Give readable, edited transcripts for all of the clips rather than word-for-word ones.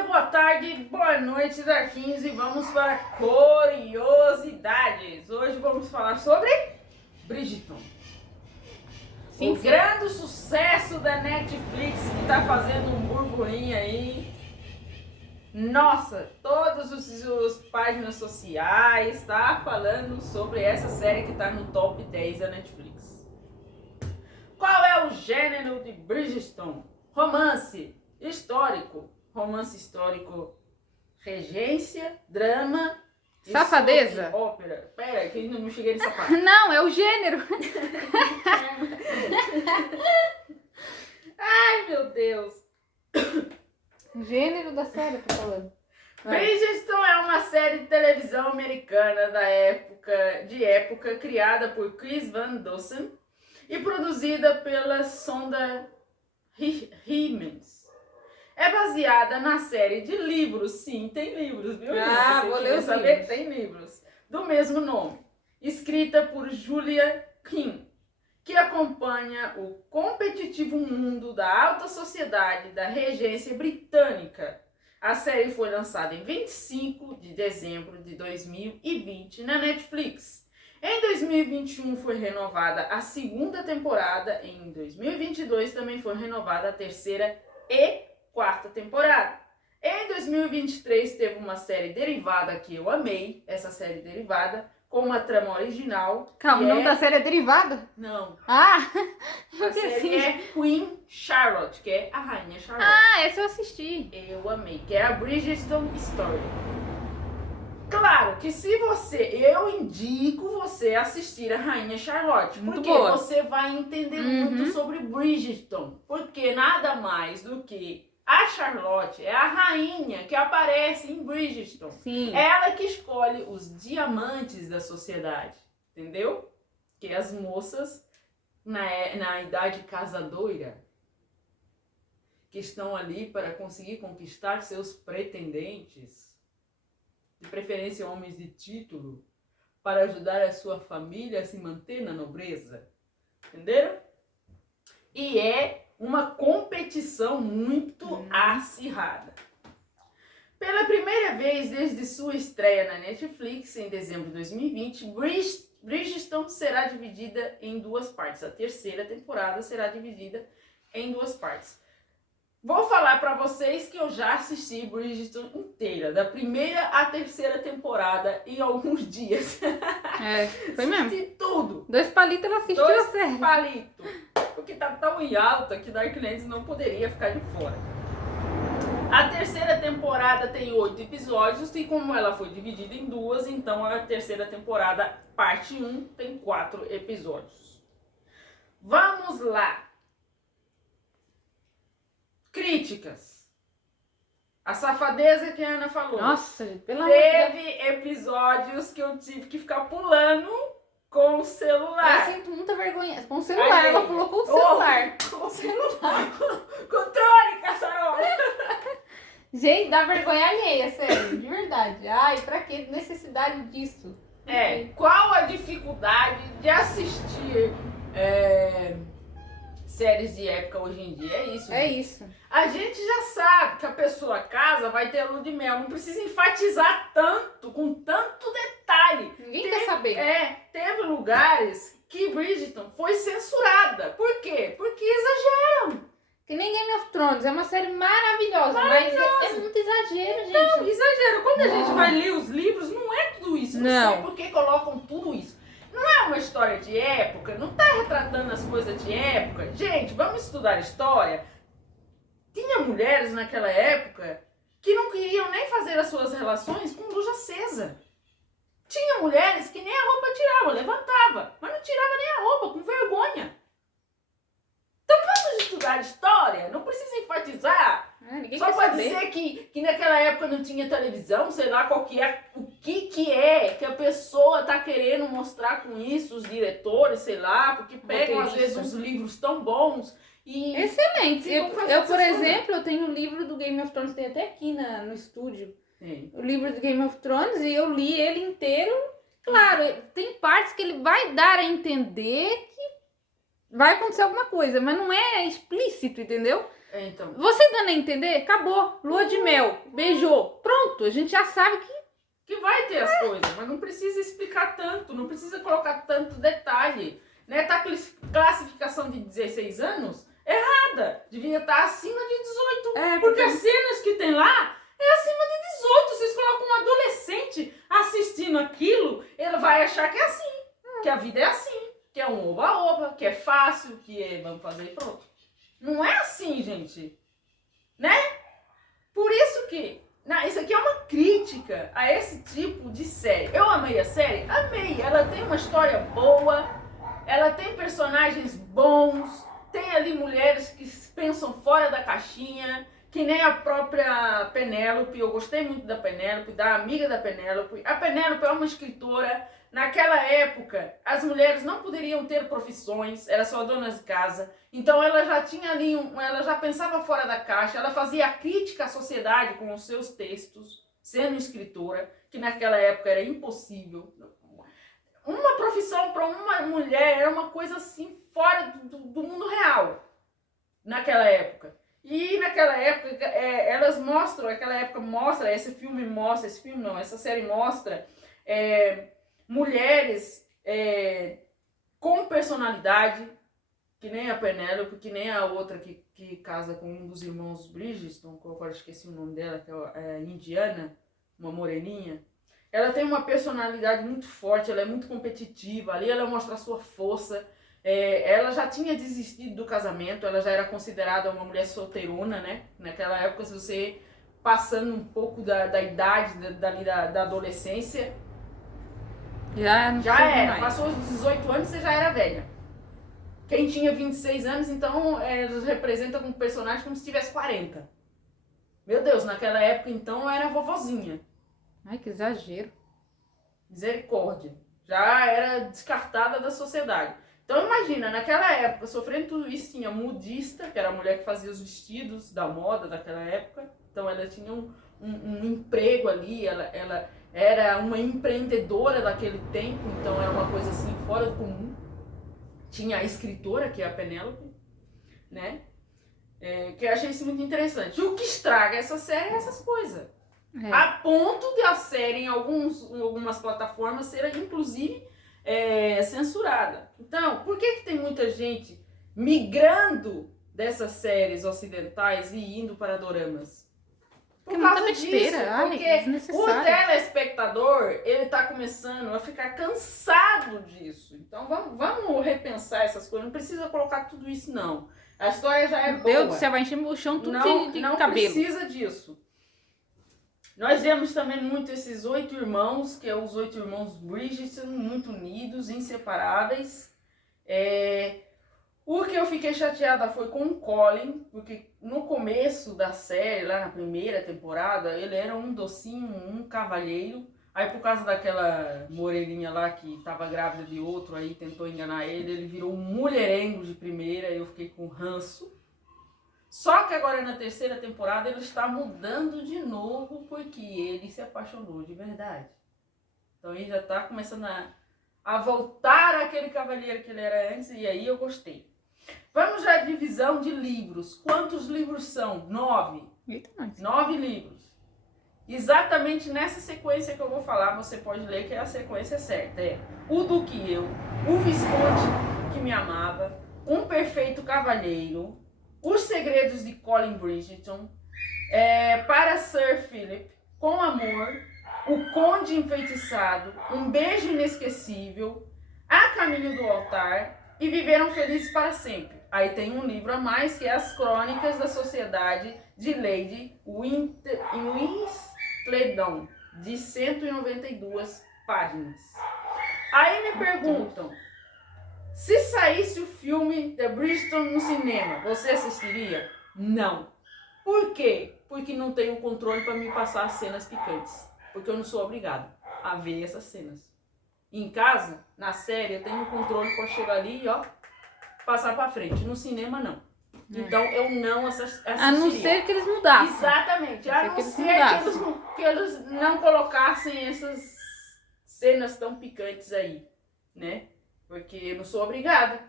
dia, boa tarde, boa noite, Darkins, e vamos para curiosidades. Hoje vamos falar sobre Bridgerton. Sim, O grande sucesso da Netflix que tá fazendo um burburinho aí. Nossa, todas as páginas sociais tá falando sobre essa série que tá no top 10 da Netflix. Qual é o gênero de Bridgerton? Romance histórico, regência, drama, Safadeza? ópera. Pera, que eu não cheguei nessa parte. Não, é o gênero. Ai, meu Deus. O gênero da série, tô falando. Bridgerton é uma série de televisão americana de época criada por Chris Van Dossen e produzida pela Sonda Rhimes. É baseada na série de livros, sim, tem livros, viu? Ah, vou ler os livros. Tem livros do mesmo nome, escrita por Julia Quinn, que acompanha o competitivo mundo da alta sociedade da regência britânica. A série foi lançada em 25 de dezembro de 2020 na Netflix. Em 2021 foi renovada a segunda temporada, em 2022 também foi renovada a terceira e quarta temporada. Em 2023 teve uma série derivada que eu amei, essa série derivada, com uma trama original. Calma, o nome da série é Derivada? Não. Ah! A série é Queen Charlotte, que é a Rainha Charlotte. Ah, essa eu assisti. Eu amei, que é a Bridgerton Story. Claro que eu indico você assistir a Rainha Charlotte, Muito porque boa. você vai entender muito sobre Bridgerton, porque nada mais do que a Charlotte é a rainha que aparece em Bridgerton. Sim. É ela que escolhe os diamantes da sociedade, entendeu? Que as moças na idade casadoira, que estão ali para conseguir conquistar seus pretendentes, de preferência homens de título, para ajudar a sua família a se manter na nobreza. Entenderam? E é uma competição muito acirrada. Pela primeira vez desde sua estreia na Netflix, em dezembro de 2020, Bridgerton será dividida em duas partes. A terceira temporada será dividida em duas partes. Vou falar pra vocês que eu já assisti Bridgerton inteira, da primeira à terceira temporada, em alguns dias. É, foi mesmo. Assisti tudo. 2 palitos ela assistiu a série. Palito. Porque tá tão em alta que Darklands não poderia ficar de fora. A terceira temporada tem 8 episódios e como ela foi dividida em duas, então a terceira temporada, parte 1, tem 4 episódios. Vamos lá. Críticas. A safadeza que a Ana falou. Nossa, pelo amor de Deus. Teve episódios que eu tive que ficar pulando com o celular. Eu sinto muita vergonha. Com o celular, ela pulou com o celular. Com o celular. Controle, caçarola. Gente, dá vergonha alheia, sério, de verdade. Ai, pra que necessidade disso? Qual a dificuldade de assistir séries de época hoje em dia? É isso. É gente. isso. A gente já sabe que a pessoa casa vai ter lua de mel. Não precisa enfatizar tanto, com tanto detalhe. Ninguém quer saber. Teve lugares que Bridgerton foi censurada. Por quê? Porque exageram. Que nem Game of Thrones, é uma série maravilhosa, mas é muito exagero, gente. Não, exagero. Quando a gente vai ler os livros, não é tudo isso. Não sei por que colocam tudo isso. Não é uma história de época, não tá retratando as coisas de época. Gente, vamos estudar história. Tinha mulheres naquela época que não queriam nem fazer as suas relações com luz acesa. Tinha mulheres que nem a roupa tirava, levantava, mas não tirava nem a roupa, com vergonha. Então vamos estudar história, não precisa enfatizar. Só pode dizer que naquela época não tinha televisão, sei lá qual que é, o que é que a pessoa tá querendo mostrar com isso, os diretores, sei lá, porque pegam às vezes uns livros tão bons e... Excelente. Eu por exemplo, eu tenho o livro do Game of Thrones, tem até aqui no estúdio. Sim. O livro do Game of Thrones e eu li ele inteiro. Claro, tem partes que ele vai dar a entender que vai acontecer alguma coisa, mas não é explícito, entendeu? Então, Você dando a entender, acabou. Lua de mel, beijou. Pronto, a gente já sabe que vai ter as coisas, mas não precisa explicar tanto, não precisa colocar tanto detalhe. Né? Tá classificação de 16 anos errada. Devia estar acima de 18. Porque as cenas que tem lá é acima de 18. Vocês colocam um adolescente assistindo aquilo, ele vai achar que é assim. Que a vida é assim. Que é um oba-oba, que é fácil, que é vamos fazer e pronto. Não é assim, gente. Né? Por isso que isso aqui é uma crítica a esse tipo de série. Eu amei a série? Amei. Ela tem uma história boa, ela tem personagens bons, tem ali mulheres que pensam fora da caixinha, que nem a própria Penélope. Eu gostei muito da Penélope, da amiga da Penélope. A Penélope é uma escritora. Naquela época, as mulheres não poderiam ter profissões, era só donas de casa. Então ela já tinha ali, ela já pensava fora da caixa, ela fazia crítica à sociedade com os seus textos, sendo escritora, que naquela época era impossível. Uma profissão para uma mulher era uma coisa assim, fora do mundo real, naquela época. E naquela época, elas mostram, essa série mostra mulheres com personalidade, que nem a Penélope, que nem a outra que casa com um dos irmãos Bridgerton, que eu agora esqueci o nome dela, que é indiana, uma moreninha. Ela tem uma personalidade muito forte, ela é muito competitiva, ali ela mostra a sua força. Ela já tinha desistido do casamento, ela já era considerada uma mulher solteirona, né? Naquela época, se você passando um pouco da idade, da adolescência, já era. Mais. Passou os 18 anos, você já era velha. Quem tinha 26 anos, então, eles representam como personagem como se tivesse 40. Meu Deus, naquela época, então, eu era vovozinha. Ai, que exagero. Misericórdia. Já era descartada da sociedade. Então, imagina, naquela época, sofrendo tudo isso, tinha modista, que era a mulher que fazia os vestidos da moda daquela época. Então, ela tinha um emprego ali, ela era uma empreendedora daquele tempo, então era uma coisa assim, fora do comum. Tinha a escritora, que é a Penélope, né? Que eu achei isso muito interessante. O que estraga essa série é essas coisas. A ponto de a série, em algumas plataformas, ser inclusive censurada. Então, por que tem muita gente migrando dessas séries ocidentais e indo para doramas? Por causa disso, porque o telespectador, ele tá começando a ficar cansado disso. Então vamos repensar essas coisas. Não precisa colocar tudo isso, não. A história já é boa. Meu Deus do céu, vai encher o chão tudo de não cabelo. Não precisa disso. Nós vemos também muito esses 8 irmãos, que é os 8 irmãos Bridgerton, muito unidos, inseparáveis. O que eu fiquei chateada foi com o Colin, porque no começo da série, lá na primeira temporada, ele era um docinho, um cavalheiro. Aí por causa daquela moreninha lá que estava grávida de outro, aí tentou enganar ele virou um mulherengo de primeira, eu fiquei com ranço. Só que agora na terceira temporada ele está mudando de novo, porque ele se apaixonou de verdade. Então ele já está começando a voltar àquele cavalheiro que ele era antes, e aí eu gostei. Vamos à divisão de livros. Quantos livros são? 9. 9 livros. Exatamente nessa sequência que eu vou falar, você pode ler que é a sequência certa. O Duque Eu, O Visconde que Me Amava, Um Perfeito Cavalheiro, Os Segredos de Colin Bridgerton, Para Sir Philip, Com Amor, O Conde Enfeitiçado, Um Beijo Inesquecível, A Caminho do Altar e Viveram Felizes para Sempre. Aí tem um livro a mais, que é As Crônicas da Sociedade de Lady Whistledown, de 192 páginas. Aí me perguntam, se saísse o filme The Bridgerton no cinema, você assistiria? Não. Por quê? Porque não tenho controle para me passar cenas picantes. Porque eu não sou obrigada a ver essas cenas. Em casa, na série, eu tenho controle para chegar ali e passar para frente. No cinema, não. Então, eu não assistiria. A não ser que eles mudassem. Exatamente. A não ser que eles não colocassem essas cenas tão picantes aí, né? Porque eu não sou obrigada.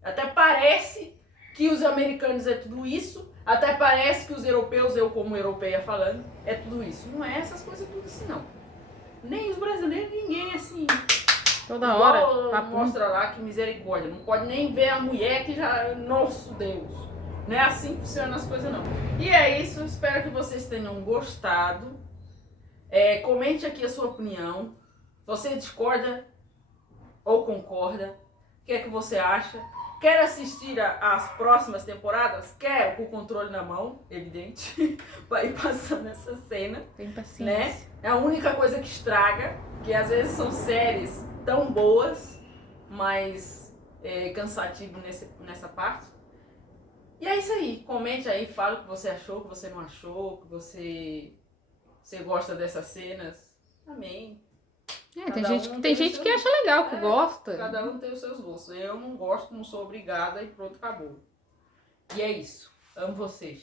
Até parece que os americanos é tudo isso, até parece que os europeus, eu como europeia falando, é tudo isso. Não é essas coisas tudo assim, não. Nem os brasileiros, ninguém assim. Toda hora. Igual Papo. mostra lá que misericórdia. Não pode nem ver a mulher que já. Nosso Deus. Não é assim que funcionam as coisas, não. E é isso. Espero que vocês tenham gostado. Comente aqui a sua opinião. Você discorda ou concorda? O que é que você acha? Quer assistir às próximas temporadas? Quero, com o controle na mão, evidente, para ir passando essa cena. Tem Né? paciência. É a única coisa que estraga, que às vezes são séries tão boas, mas cansativo nessa parte. E é isso aí. Comente aí, fala o que você achou, o que você não achou, que você gosta dessas cenas. Amém. Tem gente que acha legal, que gosta. Cada um tem os seus gostos. Eu não gosto, não sou obrigada e pronto, acabou. E é isso. Amo vocês.